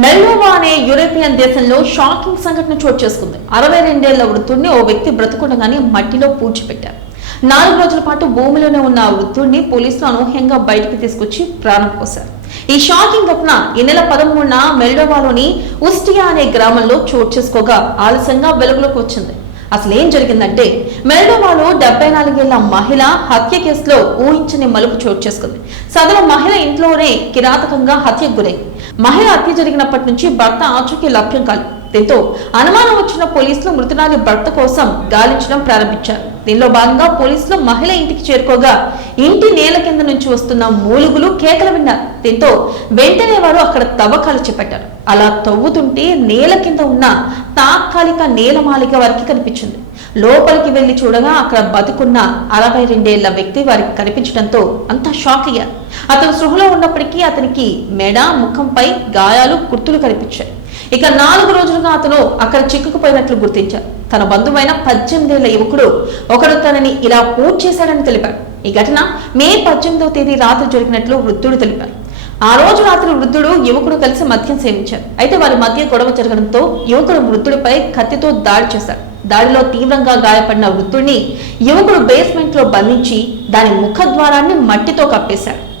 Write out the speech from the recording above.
మెల్డోవా అనే యూరోపియన్ దేశంలో షాకింగ్ సంఘటన చోటు చేసుకుంది. 62 ఏళ్ల వృద్ధుడిని ఓ వ్యక్తి బ్రతుకుండగానే మట్టిలో పూడ్చిపెట్టారు. 4 రోజుల పాటు భూమిలోనే ఉన్న ఆ వృద్ధుడిని పోలీసులు అనూహ్యంగా బయటికి తీసుకొచ్చి ప్రాణం పోశారు. ఈ షాకింగ్ ఘటన ఈ నెల 13న మెల్డోవాలోని ఉస్టియా అనే గ్రామంలో చోటు చేసుకోగా ఆలస్యంగా వెలుగులోకి వచ్చింది. అసలు ఏం జరిగిందంటే, మెల్డోవాలో 74 ఏళ్ల మహిళ హత్య కేసులో ఊహించని మలుపు చోటు చేసుకుంది. సదరు మహిళ ఇంట్లోనే కిరాతకంగా హత్యకు గురైంది. మహిళ హత్య జరిగినప్పటి నుంచి భర్త ఆచూకీ లభ్యం కాలేదు. దీంతో అనుమానం వచ్చిన పోలీసులు మృతురాలి భర్త కోసం గాలించడం ప్రారంభించారు. దీనిలో భాగంగా పోలీసులు మహిళ ఇంటికి చేరుకోగా ఇంటి నేల కింద నుంచి వస్తున్న మూలుగులు కేకలు విన్నారు. దీంతో వెంటనే వారు అక్కడ తవ్వకాలు చేపట్టారు. అలా తవ్వుతుంటే నేల కింద ఉన్న తాత్కాలిక నేలమాళిగ వారికి కనిపించింది. లోపలికి వెళ్లి చూడగా అక్కడ బతుకున్న 62 ఏళ్ల వ్యక్తి వారికి కనిపించడంతో అంతా షాక్ అయ్యారు. అతను సృహలో ఉన్నప్పటికీ అతనికి మెడ, ముఖంపై గాయాలు, గుర్తులు కనిపించాయి. ఇక 4 రోజులుగా అతను అక్కడ చిక్కుకుపోయినట్లు గుర్తించారు. తన బంధువైన 18 ఏళ్ల యువకుడు ఒకడు తనని ఇలా పూర్తి చేశాడని తెలిపాడు. ఈ ఘటన మే 18వ తేదీ రాత్రి జరిగినట్లు వృద్ధుడు తెలిపారు. ఆ రోజు రాత్రి వృద్ధుడు, యువకుడు కలిసి మద్యం సేవించారు. అయితే వారి మధ్య గొడవ జరగడంతో యువకుడు వృద్ధుడిపై కత్తితో దాడి చేశాడు. దాడిలో తీవ్రంగా గాయపడిన వృద్ధుడిని యువకుడు బేస్మెంట్ లో బంధించి దాని ముఖద్వారాన్ని మట్టితో కప్పేశాడు.